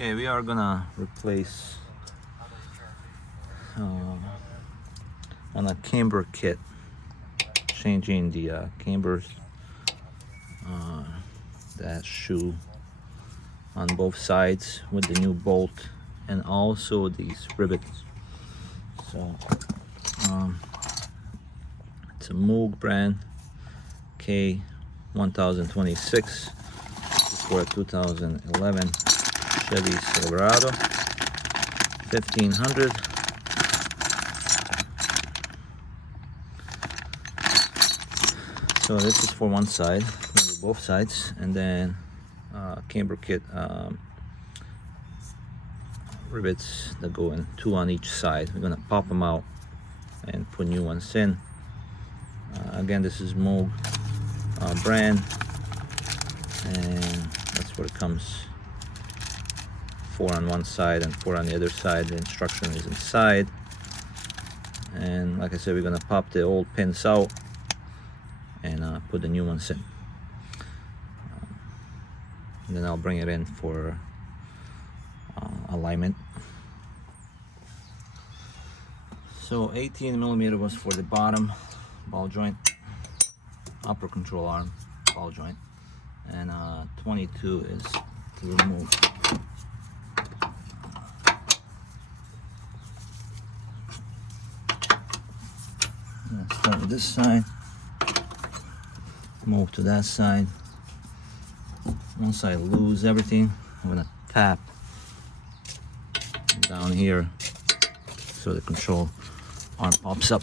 Okay, we are gonna replace on a camber kit, changing the cambers, that shoe on both sides with the new bolt, and also these rivets. So it's a Moog brand K1026. This is for a 2011 Chevy Silverado 1500. So this is for one side, both sides, and then camber kit rivets that go in, two on each side. We're gonna pop them out and put new ones in. Again, this is Moog brand, and that's what it comes. 4 on one side and 4 on the other side. The instruction is inside, and like I said, we're gonna pop the old pins out and put the new ones in. And then I'll bring it in for alignment. So 18mm was for the bottom ball joint, upper control arm ball joint, and 22 is to remove. Let's start with this side, move to that side. Once I lose everything, I'm gonna tap down here so the control arm pops up.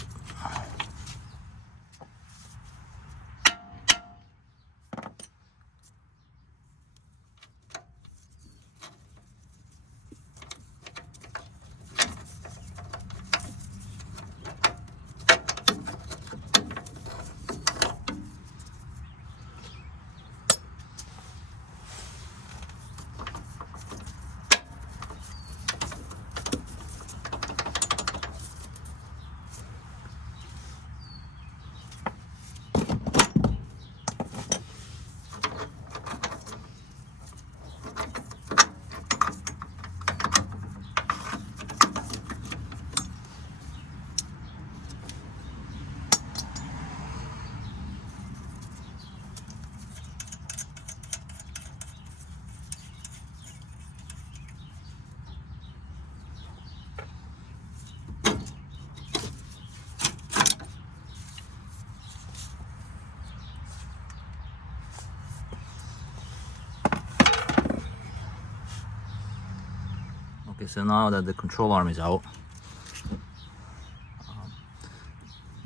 Okay, so now that the control arm is out,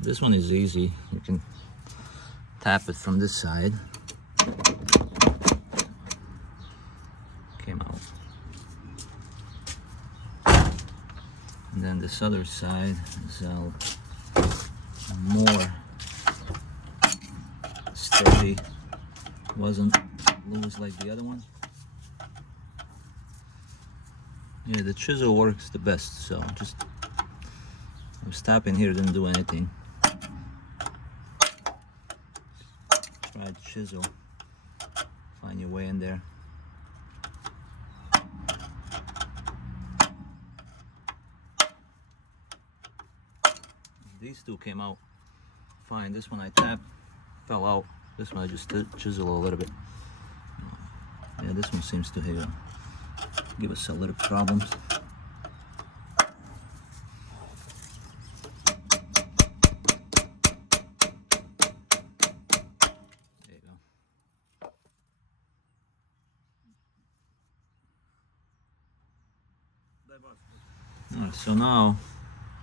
this one is easy. You can tap it from this side. Came out. And then this other side is more steady. Wasn't loose like the other one. Yeah, the chisel works the best, so just I'm stopping here, didn't do anything. Try the chisel, find your way in there. These two came out fine. This one I tapped, fell out. This one I just chisel a little bit. Yeah, this one seems to give us a little problems. There you go. Alright, so now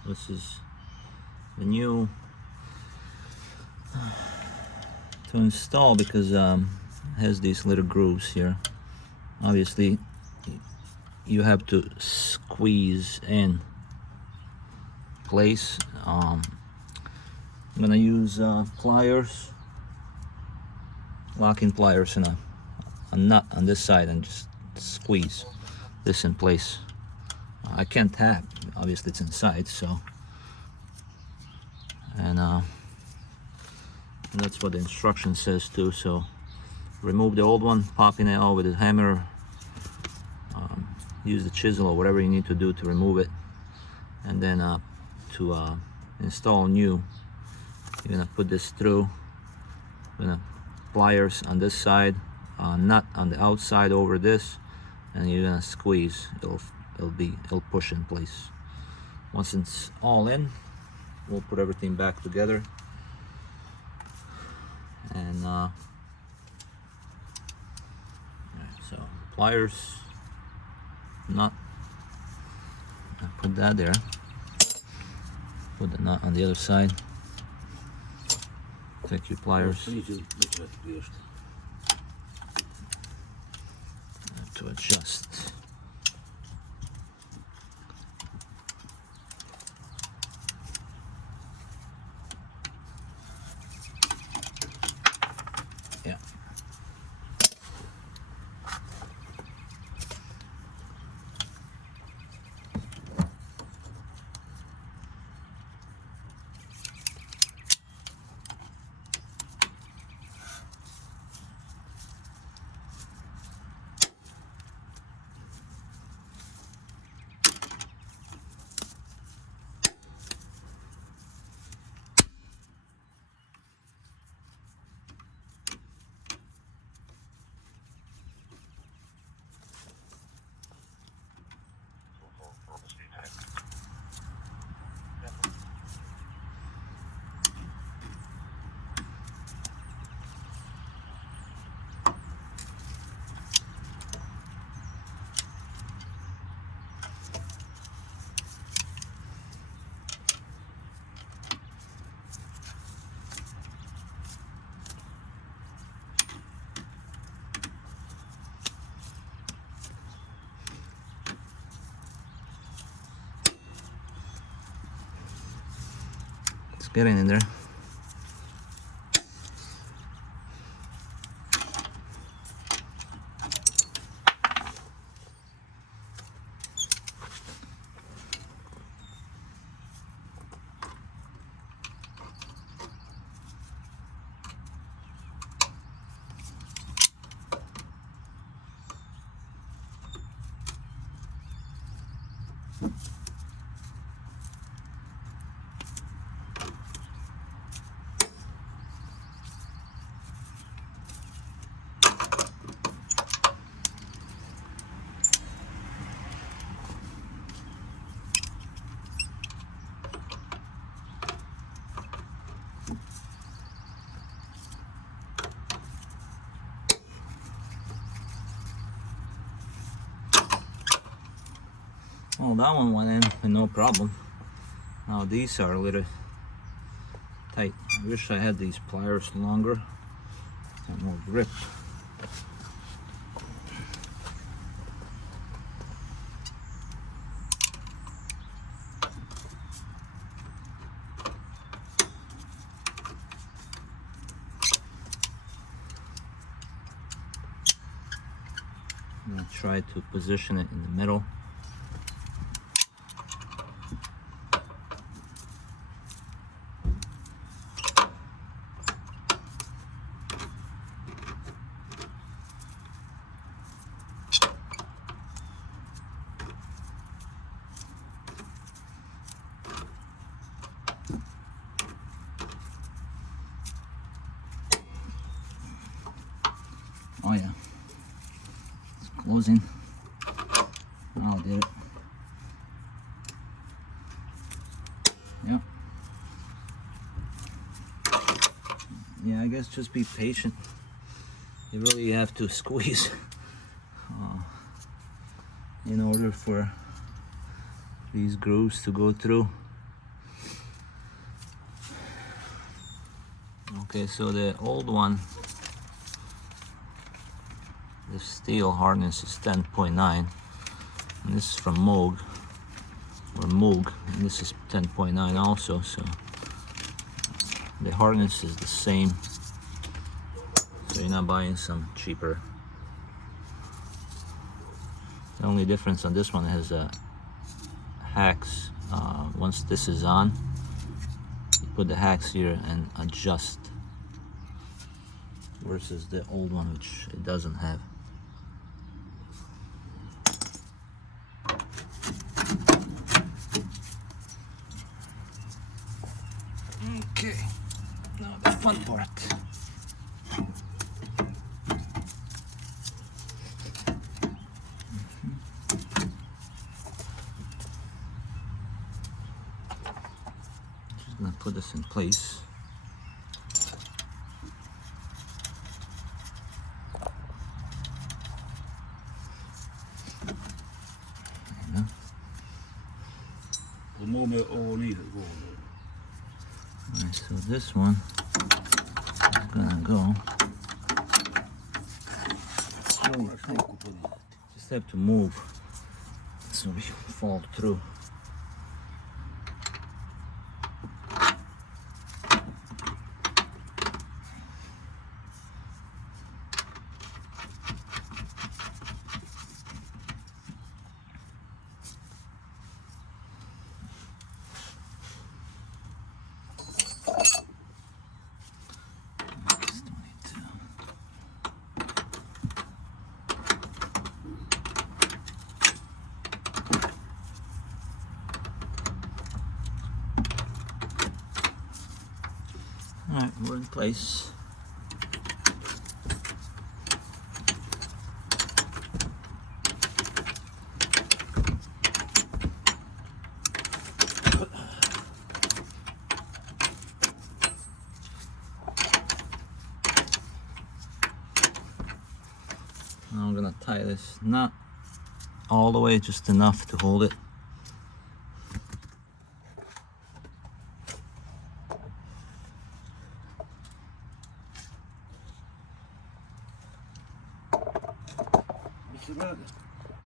this is the new to install, because it has these little grooves here. Obviously you have to squeeze in place. I'm gonna use pliers, locking pliers, and a nut on this side, and just squeeze this in place. I can't tap, obviously it's inside, so, and that's what the instruction says too. So remove the old one, popping it out with a hammer. use the chisel or whatever you need to do to remove it. And then to install new, you're gonna put this through. Gonna pliers on this side, nut on the outside over this, and you're gonna squeeze. It'll push in place. Once it's all in, we'll put everything back together. And right, so pliers, nut. I put that there. Put the nut on the other side. Take your pliers to adjust. Yeah. It's getting in there. Well, that one went in with no problem. Now these are a little tight. I wish I had these pliers longer. Got more grip. I'm gonna try to position it in the middle. Oh yeah, it's closing. Oh, I did it. Yeah. Yeah, I guess just be patient. You really have to squeeze in order for these grooves to go through. Okay, so the old one, the steel hardness is 10.9, and this is from Moog, and this is 10.9 also, so the hardness is the same, so you're not buying some cheaper. The only difference on this one has a hex. Once this is on, you put the hex here and adjust, versus the old one, which it doesn't have. Okay, now the fun part. Just gonna put this in place. Alright, so this one is gonna go. Just have to move so we don't fall through. Alright, we're in place. Now I'm gonna tie this knot all the way, just enough to hold it. Silverado.